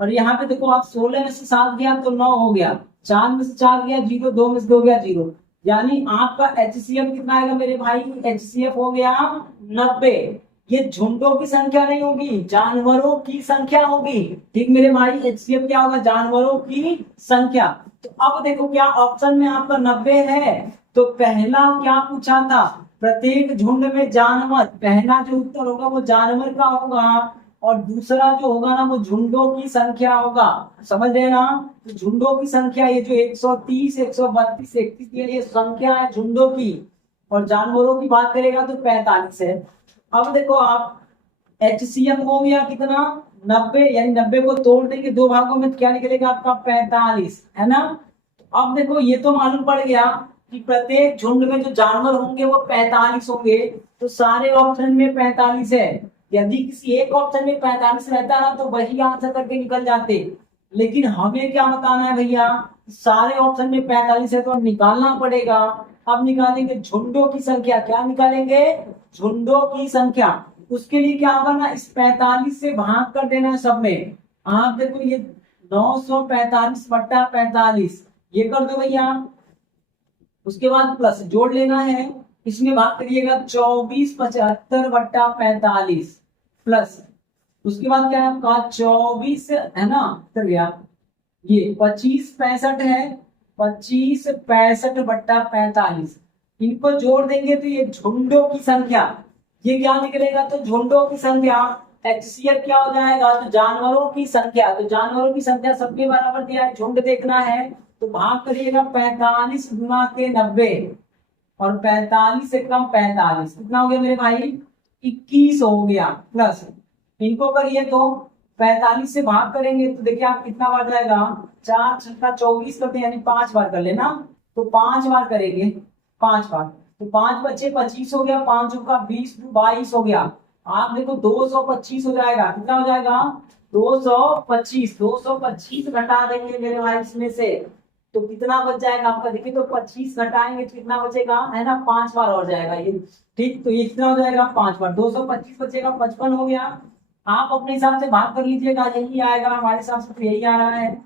और यहाँ पे देखो आप 16 में से 7 गया तो 9 हो गया, 4 में से 4 गया 0, 2 में से 2 गया 0। यानी आपका HCF कितना आएगा मेरे भाई, HCF हो गया 90। ये झुंडों की संख्या नहीं होगी, जानवरों की संख्या होगी। ठीक मेरे भाई, HCF क्या होगा, जानवरों की संख्या। तो अब देखो क्या ऑप्शन में आपका 90 है, तो पहला क्या पूछा था, प्रत्येक झुंड में जानवर, पहला जो उत्तर होगा वो जानवर का होगा, और दूसरा जो होगा ना वो झुंडों की संख्या होगा। समझ रहे ना, तो झुंडों की संख्या ये जो 130 132 31 ये संख्या है झुंडों की, और जानवरों की बात करेगा तो 45 है। अब देखो आप HCF हो गया कितना, 90, यानी 90 को तोड़ देंगे दो भागों में, क्या निकलेगा आपका 45, है ना। अब देखो ये तो मालूम पड़ गया कि प्रत्येक झुंड में जो जानवर होंगे वो 45 होंगे, तो सारे ऑप्शन में 45 है। यदि किसी एक ऑप्शन में 45 रहता ना तो वही आंसर करके निकल जाते, लेकिन हमें क्या बताना है भैया, सारे ऑप्शन में 45 है तो निकालना पड़ेगा। अब निकालेंगे झुंडों की संख्या, क्या निकालेंगे, झुंडों की संख्या। उसके लिए क्या होगा ना, इस 45 से भाग कर देना है सब में। आप देखो ये 945 बट्टा 45 ये कर दो भैया, उसके बाद प्लस जोड़ लेना है, इसमें भाग करिएगा 2475 बट्टा 45 प्लस, उसके बाद क्या है आपका 24 है ना, कर गया ये 2565 है, 2565 बट्टा 45, इनको जोड़ देंगे तो ये झुंडों की संख्या, ये क्या निकलेगा, तो झुंडों की संख्या। HCF क्या हो जाएगा, तो जानवरों की संख्या, तो जानवरों की संख्या सबके बराबर दिया है, झुंड देखना है तो भाग करिएगा 45 गुना के 90, और 45 से कम 45 कितना हो गया मेरे भाई, 21 हो गया, प्लस इनको करिए तो 45 से भाग करेंगे तो देखिए आप कितना बार जाएगा, 4 छक्का 24 करते हैं, यानी 5 बार कर लेना, तो 5 बार करेंगे, 5 बार, तो 5 बच्चे 25 हो गया, 5 का 20 22 हो गया। आप देखो 225 हो जाएगा, कितना हो जाएगा 225, 225 घटा देंगे मेरे भाई इसमें से, तो कितना बच जाएगा आपका, देखिए तो 25 घटाएंगे तो कितना बचेगा, है ना, 5 बार और जाएगा ये। ठीक, तो ये कितना हो जाएगा 5 बार, 225 बचेगा 55 हो गया। आप अपने हिसाब से भाग कर लीजिएगा, यही आएगा, हमारे हिसाब से तो यही आ रहा है।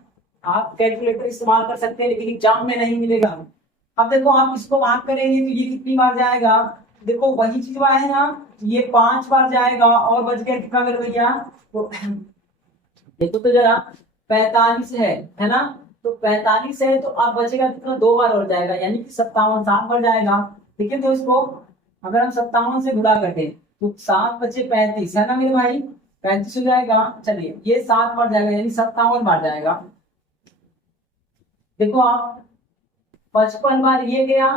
आप कैलकुलेटर इस्तेमाल कर सकते हैं लेकिन एग्जाम में नहीं मिलेगा। अब देखो आप इसको भाग करेंगे तो ये कितनी बार जाएगा, देखो वही चीज है ना, ये 5 बार जाएगा, और बच गया कितना मेरे भैया, तो देखो तो जरा 45 है ना, तो 45 है तो अब बचेगा कितना, 2 बार और जाएगा, यानी कि 57, 7 बार जाएगा। ठीक है, तो इसको अगर हम 57 से गुणा कर दें तो 7 बचे 35, है ना मेरे भाई, 35 हो जाएगा। चलिए ये 7 बार जाएगा, यानी 57 बार जाएगा। देखो आप 55 बार ये गया,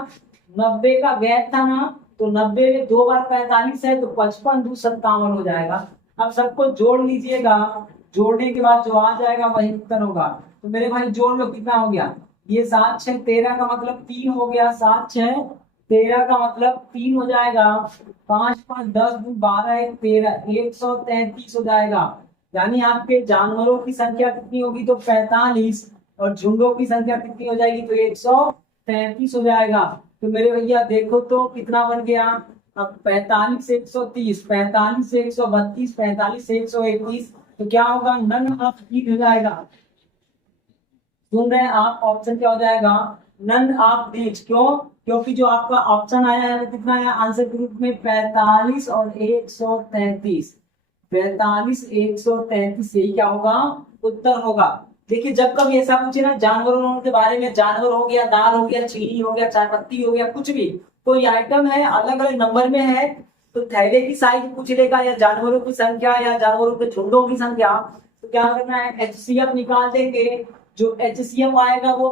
90 का गैप था ना, तो 90 में 2 बार 45 है, तो 55 2 57 हो जाएगा। अब सबको जोड़ लीजिएगा, जोड़ने के बाद जो आ जाएगा वही उत्तर होगा। तो मेरे भाई जोड़ लो, कितना हो गया, ये 7 6 13 का मतलब 3 हो गया, 7 6 13 का मतलब 3 हो जाएगा, 5 5 10 12 1 13 133 हो जाएगा। यानी आपके जानवरों की संख्या कितनी होगी, तो 45, और झुंडों की संख्या कितनी हो जाएगी, तो 133 हो जाएगा। तो मेरे भैया देखो तो कितना बन गया, अब 45 से 130, 45 से 132, 45 से 131, तो क्या होगा, नन ऑफ ईच हो जाएगा। सुन रहे हैं आप, ऑप्शन क्या हो जाएगा, नन ऑफ ईच। क्यों, क्योंकि जो आपका ऑप्शन आया है वो कितना आया आंसर के रूप में, 45 और 133, 45 133 यही क्या होगा, उत्तर होगा। देखिए जब कभी ऐसा पूछे ना जानवरों के बारे में, जानवर हो गया, दाल हो गया, चीनी हो गया, चाय पत्ती हो गया, कुछ भी कोई आइटम है अलग अलग नंबर में है, तो थैले की साइज पूछ लेगा, या जानवरों की संख्या, या जानवरों के झुंडों की संख्या, तो क्या करना है, HCF निकाल देंगे। जो HCF आएगा वो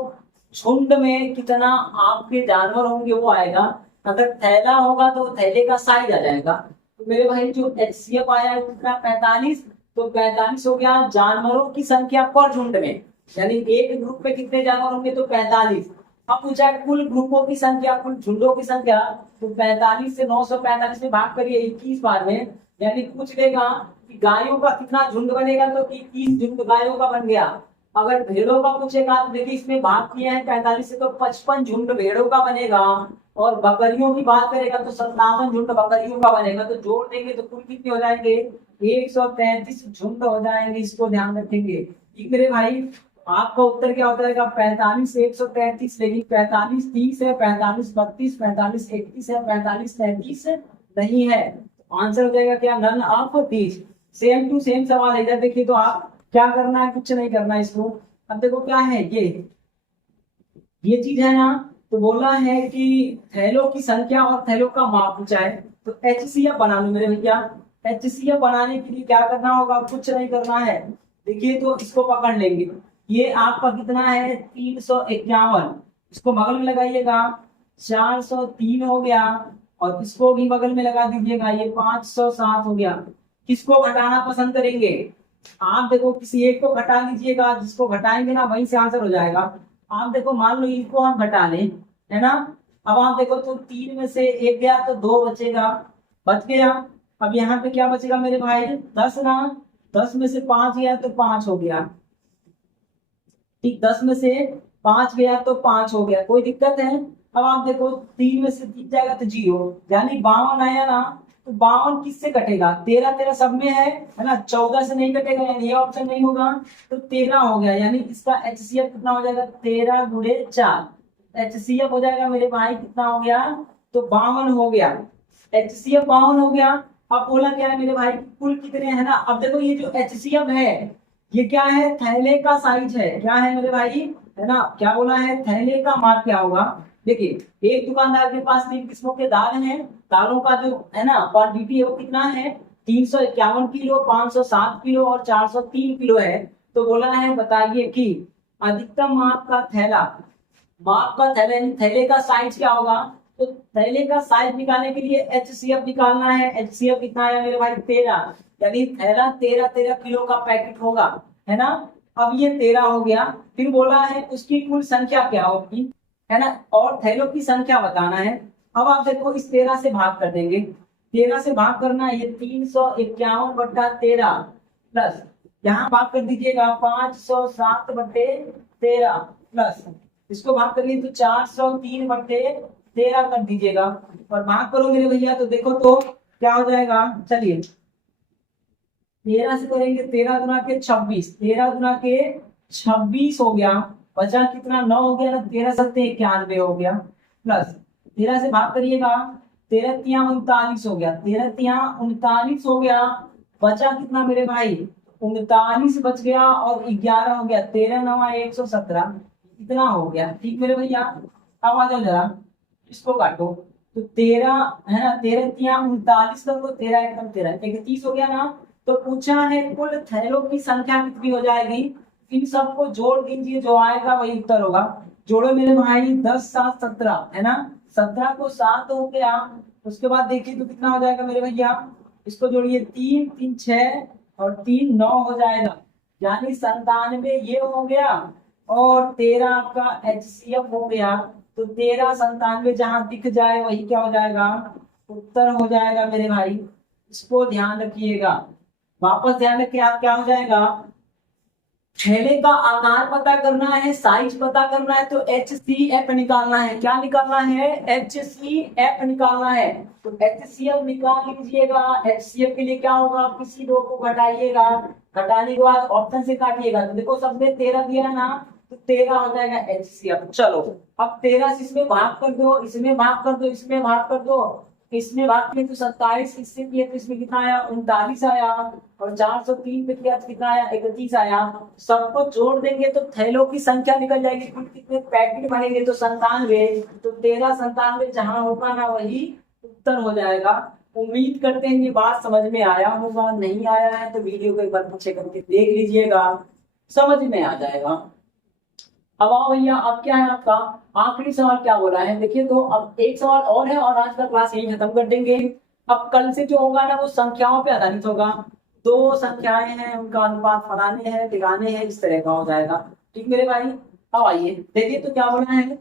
झुंड में कितना आपके जानवर होंगे वो आएगा। अगर थैला होगा तो थैले का साइज आ जाएगा। तो मेरे भाई जो एचसीएफ आया है कितना 45, तो 45 हो गया जानवरों की संख्या पर झुंड में, यानी एक ग्रुप में कितने जानवर होंगे तो 45। अब पूछा है कुल ग्रुपों की संख्या, कुल झुंडों की संख्या, तो 45 से 945 में भाग करिए 21 बार में, यानी पूछ लेगा कि गायों का कितना झुंड बनेगा, तो 21 झुंड गायों का बन गया। अगर भेड़ों का पूछेगा तो देखिए इसमें भाग किया है 45 से, तो 55 झुंड भेड़ों का बनेगा। और बकरियों की बात करेगा तो 57 झुंड बकरियों का बनेगा। तो जोड़ देंगे तो कुल कितने हो जाएंगे, 133 झुंड हो जाएंगे। इसको ध्यान रखेंगे। ठीक मेरे भाई, आपका उत्तर क्या हो जाएगा 45 133, लेकिन 45 30 है, 45 32, 45 31 है, 45 33 नहीं है। आंसर हो जाएगा क्या, none of 30। Same to same सवाल इधर देखिए, तो आप क्या करना है, कुछ नहीं करना है इसको। अब देखो क्या है ये चीज है ना, तो बोला है कि थैलों की संख्या और थैलों का माप पूछा है। तो एचसीएफ बना लो मेरे भैया। एचसीएफ बनाने के लिए क्या करना होगा, कुछ नहीं करना है। देखिए तो इसको पकड़ लेंगे, ये आपका कितना है 351, इसको बगल में लगाइएगा 403 हो गया, और इसको भी बगल में लगा दीजिएगा, ये 507 हो गया। किसको घटाना पसंद करेंगे आप, देखो किसी एक को घटा लीजिएगा, जिसको घटाएंगे ना वहीं से आंसर हो जाएगा। आप देखो मान लो इनको हम घटा लें, है ना। अब आप देखो तो 3 में से 1 गया तो 2 बचेगा, बच गया। अब यहाँ पे क्या बचेगा मेरे भाई 10 ना, 10 में से 5 गया तो 5 हो गया। ठीक, 10 में से 5 गया तो 5 हो गया, कोई दिक्कत है। अब आप देखो 3 में से 3 जाएगा तो 0, यानी 52 आया ना। तो 52 किससे कटेगा, 13 13 सब में है ना, 14 से नहीं कटेगा, यानी ये ऑप्शन नहीं होगा। तो 13 हो गया, यानी इसका एचसीएफ कितना हो जाएगा 13 गुणे 4। एचसीएफ हो जाएगा मेरे भाई कितना हो गया, तो 52 हो गया। एचसीएफ 52 हो गया। अब बोला क्या है मेरे भाई कुल कितने है ना। अब देखो ये जो एचसीएफ है ये क्या है, थैले का साइज है। क्या है मेरे भाई, है ना, क्या बोला है, थैले का माप क्या होगा। देखिए एक दुकानदार के पास 3 किस्मों के दाल हैं, दालों का जो है ना क्वांटिटी है वो कितना है 351 किलो, 507 किलो और 403 किलो है। तो बोला है बताइए कि अधिकतम माप का थैला यानी थैले का साइज क्या होगा। तो थैले का साइज निकालने के लिए एचसीएफ निकालना है। एचसीएफ कितना है मेरे भाई 13, यानी थैला 13 किलो का पैकेट होगा, है ना। अब ये 13 हो गया, फिर बोला है उसकी कुल संख्या क्या होगी, है ना, और थैलों की संख्या बताना है। अब आप देखो इस 13 से भाग कर देंगे, 13 से भाग करना है, ये 351/13 प्लस यहाँ भाग कर दीजिएगा 507/13 प्लस इसको भाग करिए तो 403/13 कर दीजिएगा, और भाग करो मेरे भैया तो देखो तो क्या हो जाएगा। चलिए 13 से करेंगे, 13 गुना के 26, 13 गुना के 26 हो गया, बचा कितना 9 हो गया ना, 13 सत्ते 91 हो गया, प्लस 13 से भाग करिएगा, 13 तिया 39 हो गया, 13 तिया 39 हो गया, बचा कितना मेरे भाई 39 बच गया, और 11 हो गया, 13 9 117 इतना हो गया। ठीक मेरे भैया, अब आ जाओ जरा इसको काटो, तो 13 है ना, 13 तिया 39 कर दो, 13 एकदम 13 31 हो गया ना। तो पूछा है कुल थैलों की संख्या कितनी हो जाएगी, इन सबको जोड़ दीजिए, जो आएगा वही उत्तर होगा। जोड़ो मेरे भाई 10 7 17 है ना, 17 को 7 हो गया, उसके बाद देखिए तो कितना हो जाएगा मेरे भैया, इसको जोड़िए 3 3 6 और 3 9 हो जाएगा, यानी 97 ये हो गया, और 13 आपका एचसीएफ हो गया। तो 13 97 जहां दिख जाए वही क्या हो जाएगा, उत्तर हो जाएगा मेरे भाई। इसको ध्यान रखिएगा, वापस ध्यान रखिए आप क्या हो जाएगा, थैले का आकार पता करना है, साइज पता करना है, तो एचसीएफ निकालना है। क्या निकालना है, एचसीएफ निकालना है। तो एचसीएफ निकाल लीजिएगा। एचसीएफ के लिए क्या होगा, किसी दो को घटाइएगा, घटाने के बाद ऑप्शन से काटिएगा, तो देखो सबने 13 दिया ना, तो 13 हो जाएगा एचसीएफ। चलो अब 13 से इसमें भाग कर दो, इसमें भाग कर दो, इसमें भाग कर दो, इसमें भाग किया तो 27, इससे किया तो इसमें कितना आया 39 आया, और 403 पे किया तो कितना आया 31 आया। सबको जोड़ देंगे तो थैलों की संख्या निकल जाएगी, कुल कितने पैकेट बनेंगे तो 97। तो 13 97 जहां होगा ना वही उत्तर हो जाएगा। उम्मीद करते हैं ये बात समझ में आया होगा, नहीं आया है तो वीडियो को एक बार पीछे करके देख लीजिएगा, समझ में आ जाएगा। अब आओ भैया, अब क्या है आपका आखिरी सवाल क्या बोला है देखिए। तो अब एक सवाल और है और आज का क्लास यही खत्म कर देंगे। अब कल से जो होगा ना वो संख्याओं पे आधारित होगा। दो संख्याएं हैं, उनका अनुपात फलाने हैं टिकाने हैं, इस तरह का हो जाएगा। ठीक मेरे भाई। अब आइए देखिए तो क्या बोला है।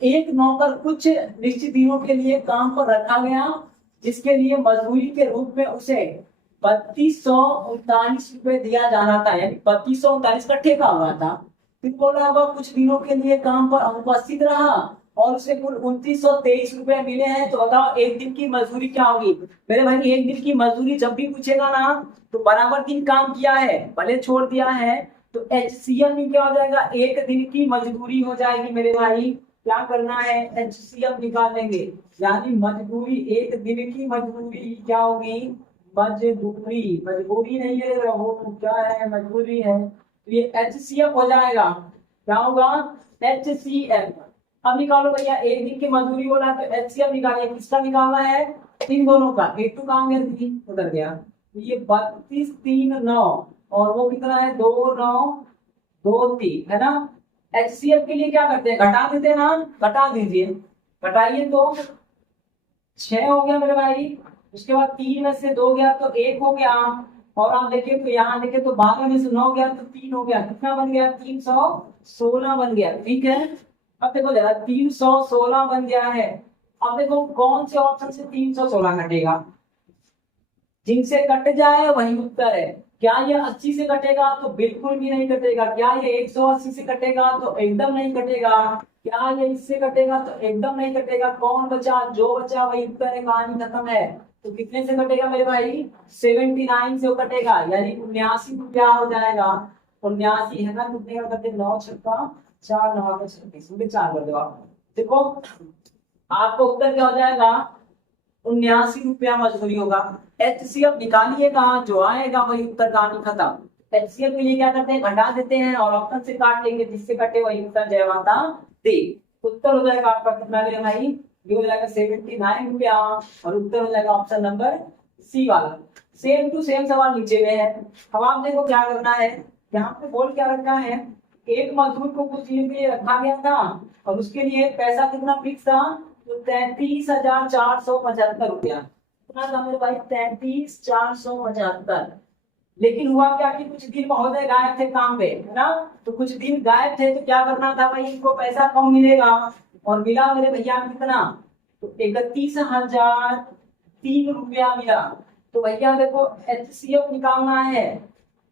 एक नौकर कुछ निश्चित दिनों के लिए काम पर रखा गया, जिसके लिए मजदूरी के रूप में उसे 3239 रुपए दिया जाना था, यानी 3239 का ठेका हुआ था। फिर बोला होगा कुछ दिनों के लिए काम पर अनुपस्थित रहा और उसे कुल 2923 रुपए मिले हैं। तो बताओ एक दिन की मजदूरी क्या होगी। मेरे भाई एक दिन की मजदूरी जब भी पूछेगा ना तो बराबर दिन काम किया है भले छोड़ दिया है तो एचसीएफ में क्या हो जाएगा, एक दिन की मजदूरी हो जाएगी। मेरे भाई क्या करना है, एचसीएफ निकालेंगे, यानी मजदूरी, एक दिन की मजदूरी क्या होगी, मजदूरी, मजबूरी नहीं है वो क्या है, मजबूरी है। तो ये एचसीएफ हो जाएगा। क्या होगा, एचसीएफ। अब निकालो भैया, एक दिन की मजदूरी बोला तो एचसीएफ निकालिए, किसका निकालना है, इन दोनों का। एक तो काम गया, तीन उधर गया, तो ये 3239 और वो कितना है, 2923 है ना। एचसीएफ के लिए क्या करते हैं, घटा देते हैं ना, घटा दीजिए, घटाइए तो 6 हो गया मेरे भाई। उसके बाद 3 में से 2 गया तो 1 हो गया। और आप देखिए तो यहाँ देखिए तो 12 में से 9 गया तो 3 हो गया, कितना बन गया, 316 बन गया। ठीक है, अब देखो जरा 316 बन गया है। अब देखो कौन से ऑप्शन से 316 घटेगा, जिनसे कट जाए वही उत्तर है। क्या ये 80 से कटेगा, तो बिल्कुल भी नहीं कटेगा। क्या ये 180 से कटेगा, तो एकदम नहीं कटेगा। क्या ये इससे कटेगा, तो एकदम नहीं कटेगा। कौन बचा, जो बचा वही उत्तर है, कहानी खत्म है। तो कितने से कटेगा मेरे भाई, 79 से कटेगा, यानी 79 रुपया हो जाएगा। 79 है ना, कितने का करते, 9 छक्का 4, 9 का 36, 4 कर दो आप। देखो आपको उत्तर क्या हो जाएगा, 79 रुपया मजदूरी होगा। एचसीएफ निकालिए, कहाँ जो आएगा वही उत्तर, कहानी खत्म। एचसीएफ के लिए क्या करते हैं, घटा देते हैं और ऑप्शन से काट लेंगे, जिससे कटे वही उत्तर, जय माता दी। उत्तर हो जाएगा आपका कितना मेरे भाई, ये हो जाएगा 79 रुपया और उत्तर हो जाएगा ऑप्शन नंबर सी वाला। सेम टू सेम सवाल नीचे में है। अब आप देखो क्या करना है, यहाँ पे बोल क्या रखा है, एक मजदूर को कुछ दिनों के लिए रखा गया था और उसके लिए पैसा कितना फिक्स था, तो 33,475 रुपया। कितना था मेरे भाई, 33,475। लेकिन हुआ क्या कि कुछ दिन महोदय गायब थे काम पे, है ना। तो कुछ दिन गायब थे तो क्या करना था भाई, इनको पैसा कम मिलेगा। और मिला मेरे भैया कितना, तो 31,003 रुपया मिला। तो भैया देखो एचसीएफ निकालना है,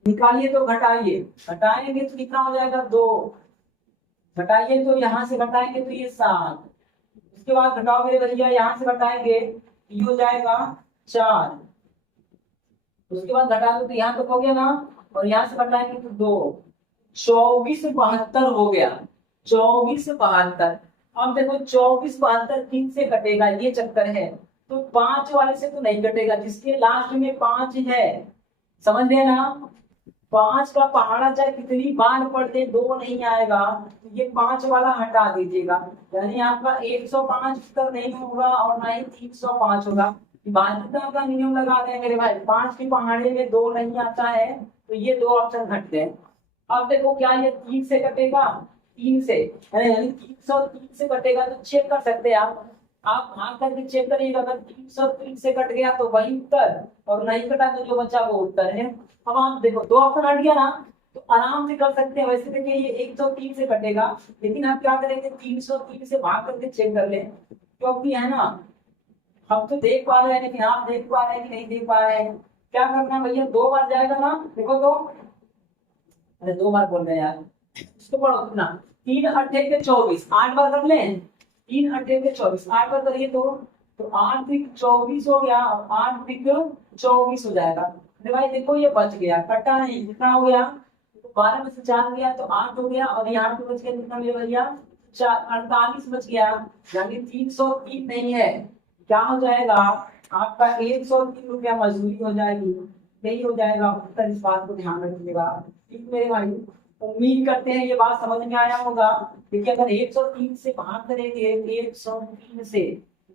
निकालिए तो घटाइए, घटाएंगे तो कितना हो जाएगा, 2। घटाइए तो यहाँ से घटाएंगे तो ये 7। उसके बाद घटाओ मेरे भैया, यहाँ से घटाएंगे ये हो जाएगा 4। उसके बाद घटा दो तो यहाँ तक हो गया ना, और यहाँ से घटाएंगे तो 2। 2472 हो गया, 2472। अब देखो 2472 किन से कटेगा, ये चक्कर है। तो 5 वाले से तो नहीं कटेगा, जिसके लास्ट में 5 है, समझ गए ना। 5 का पहाड़ा चाहे कितनी बार पढ़ते 2 नहीं आएगा, तो ये 5 वाला हटा दीजिएगा, यानी आपका 105 उत्तर नहीं होगा और ना ही 305 होगा। बाध्यता का नियम लगा दें मेरे भाई, 5 के पहाड़े में 2 नहीं आता है, तो ये 2 ऑप्शन हट गए। अब देखो क्या ये 3 से कटेगा, 3 से, यानी 303 से कटेगा, तो चेक कर सकते हैं आप भाग करके चेक करिएगा। अगर 303 से कट गया तो वही उत्तर, और नहीं कटा तो जो बचा वो उत्तर है। अब आप देखो 2 ऑप्शन हट गया ना, तो आराम से कर सकते हैं। वैसे देखिए ये 103 से कटेगा, लेकिन आप क्या करेंगे, 303 से भाग करके चेक कर लें, क्योंकि है ना हम तो देख पा रहे हैं, लेकिन आप देख पा रहे हैं कि नहीं देख पा रहे हैं। क्या करना भैया, 2 बार जाएगा ना, देखो तो, अरे 2 बार बोल रहे हैं यार, इसको पढ़ो कितना, 3 अट्ठे के 24, 8 बार कर लें, 3 अट्ठे के 24, 8 बार करिए तो 8 त्रिक 24 हो गया और 8 त्रिक 24 हो जाएगा। अरे भाई देखो ये बच गया, कटा नहीं, कितना हो गया, तो 12 में से 4 गया तो 8 हो गया, और यहाँ पे बच गया कितना मेरे भैया, 48 बच गया, यानी 303 नहीं है। क्या हो जाएगा आपका, 103 रुपया मजदूरी हो जाएगी, यही हो जाएगा उत्तर। इस बात को ध्यान रखिएगा, ठीक मेरे भाई। उम्मीद करते हैं ये बात समझ में आया होगा। देखिए अगर 103 से भाग करेंगे, 103 से,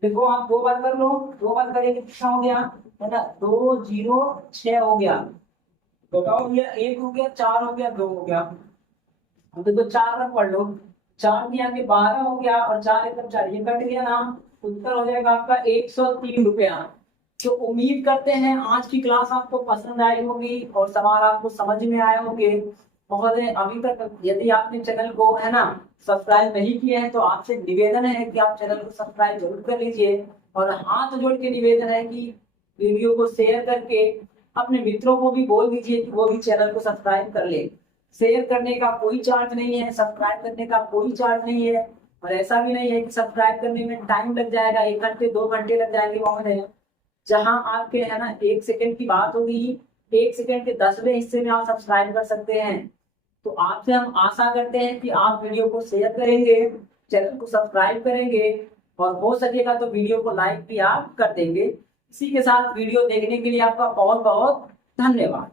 देखो आप 2 बार कर लो, 2 बार करेंगे कितना हो गया, है ना, 206 हो गया। बताओ ये 1 हो गया, 4 हो गया, 2 हो गया। अब देखो 4 रंग पढ़ लो, 4 की आगे 12 हो गया और 4 एकदम 4 ये कट गया ना, उत्तर हो जाएगा आपका 103 रुपया। तो उम्मीद करते हैं आज की क्लास आपको पसंद आई होगी और सवाल आपको समझ में आए होंगे। और अभी तक यदि आपने चैनल को है ना सब्सक्राइब नहीं किए हैं तो आपसे निवेदन है कि आप चैनल को सब्सक्राइब जरूर कर लीजिए, और हाथ जोड़ के निवेदन है कि वीडियो को शेयर करके अपने मित्रों को भी बोल दीजिए कि वो भी चैनल को सब्सक्राइब कर ले। शेयर करने का कोई चार्ज नहीं है, सब्सक्राइब करने का कोई चार्ज नहीं है, और ऐसा भी नहीं है कि सब्सक्राइब करने में टाइम लग जाएगा, 1 घंटे 2 घंटे लग जाएंगे। वहां है जहां आपके है ना 1 सेकंड की बात होगी, 1 सेकंड के 10वें हिस्से में आप सब्सक्राइब कर सकते हैं। तो आपसे हम आशा करते हैं कि आप वीडियो को शेयर करेंगे, चैनल को सब्सक्राइब करेंगे, और हो सकेगा तो वीडियो को लाइक भी आप कर देंगे। इसी के साथ वीडियो देखने के लिए आपका बहुत बहुत धन्यवाद।